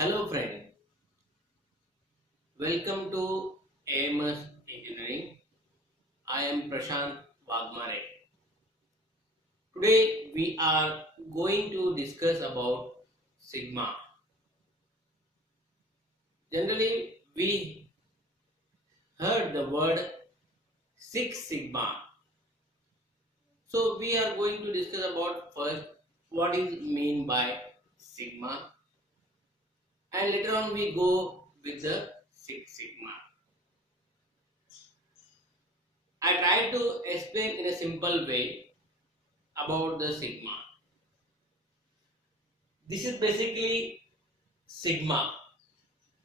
Hello friend, welcome to AMS Engineering. I am Prashant Wagmare. Today we are going to discuss about Sigma. Generally we heard the word Six Sigma. So we are going to discuss about first what is mean by Sigma, and later on we go with the Six Sigma. I try to explain in a simple way about the Sigma. This is basically sigma.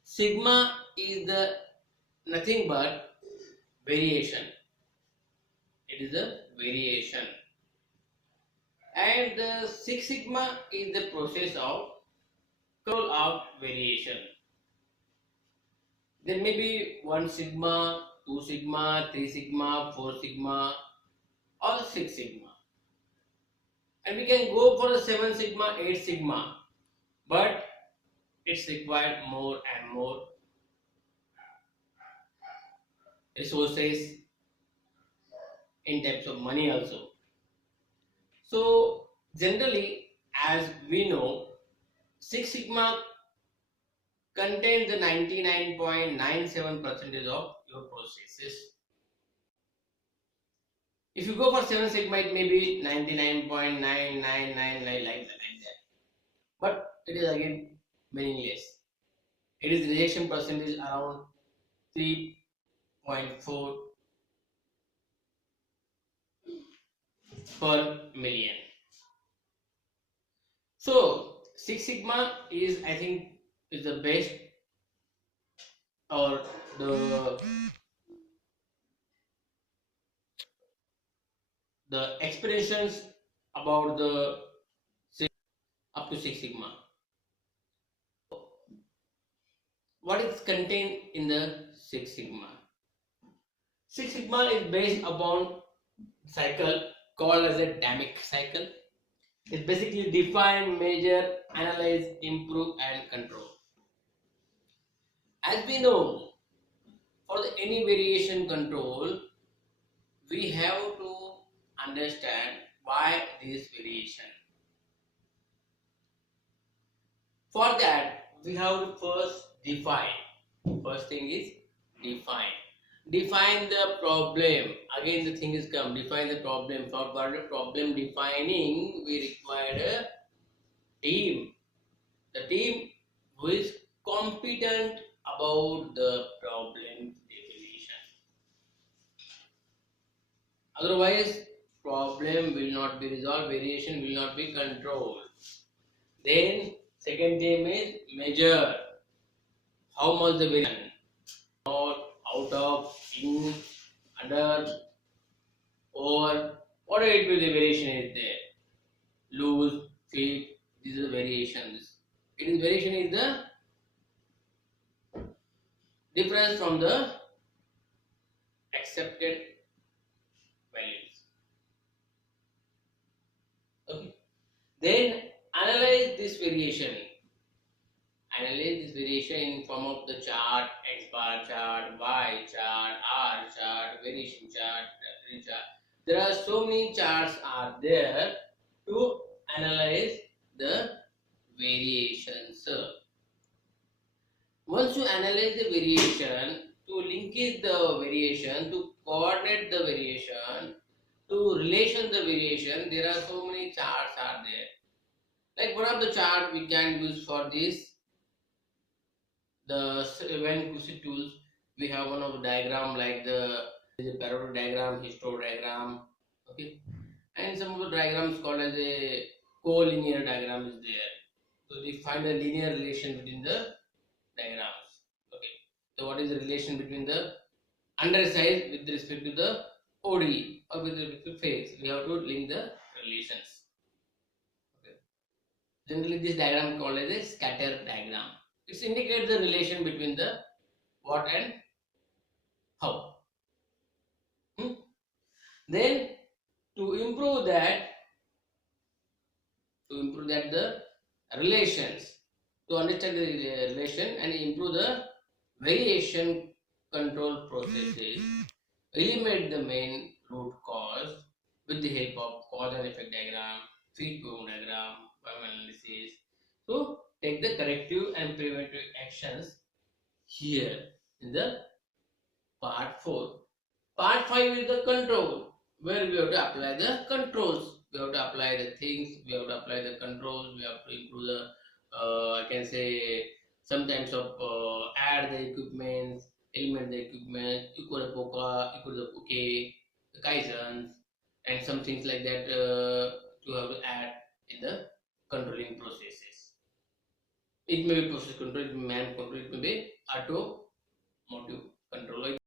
Sigma is the nothing but variation. It is a variation. And the Six Sigma is the process of control of variation. There may be 1 sigma, 2 sigma, 3 sigma, 4 sigma, or 6 sigma. And we can go for the 7 sigma, 8 sigma, but it's required more and more resources in terms of money also. So generally, as we know, Six Sigma contains the 99.97% of your processes. If you go for 7 Sigma, it may be 99.9999 like that. But it is again meaningless. It is rejection percentage around 3.4 per million. So Six Sigma is, I think, is the best, or the explanations about the up to Six Sigma. What is contained in the Six Sigma? Six Sigma is based upon cycle called as a dynamic cycle. It basically define, measure, analyze, improve, and control. As we know, for any variation control, we have to understand why this variation. For that, we have to first define. First thing is define. Define the problem. Again, the thing is come. Define the problem. For the problem defining, we require a team. The team who is competent about the problem definition. Otherwise, problem will not be resolved. Variation will not be controlled. Then, second theme is measure. How much the variation? Out of, in, under, over, whatever it will, the variation is there. Loose, thick, these are the variations. It is variation is the difference from the accepted values. Okay. Then analyze this variation. Analyze this variation in form of the chart, X bar chart, Y chart, R chart, variation chart, chart. There are so many charts are there to analyze the variations. Once you analyze the variation, to linkage the variation, to coordinate the variation, to relation the variation, there are so many charts are there. Like one of the chart we can use for this, the when QC tools, we have one of the diagram like the parallel diagram, histogram, okay, and some of the diagrams called as a collinear diagram is there. So we find a linear relation between the diagrams. Okay, so what is the relation between the undersize with respect to the OD or with respect to phase? We have to link the relations. Okay. Generally, this diagram called as a scatter diagram. It indicates the relation between the what and how. Then to improve that the relations, to understand the relation and improve the variation control processes, eliminate the main root cause with the help of cause and effect diagram, feedback diagram, analysis. So take the corrective and preventive actions here in the part 4. Part 5 is the control, where we have to apply the controls. We have to apply the things, we have to apply the controls, we have to improve the, I can say, sometimes of add the equipment, eliminate the equipment, equal the POCA, equal the POKE, the Kaizens, and some things like that to have to add in the controlling processes. It may be process control, it may be man control, it may be automotive control.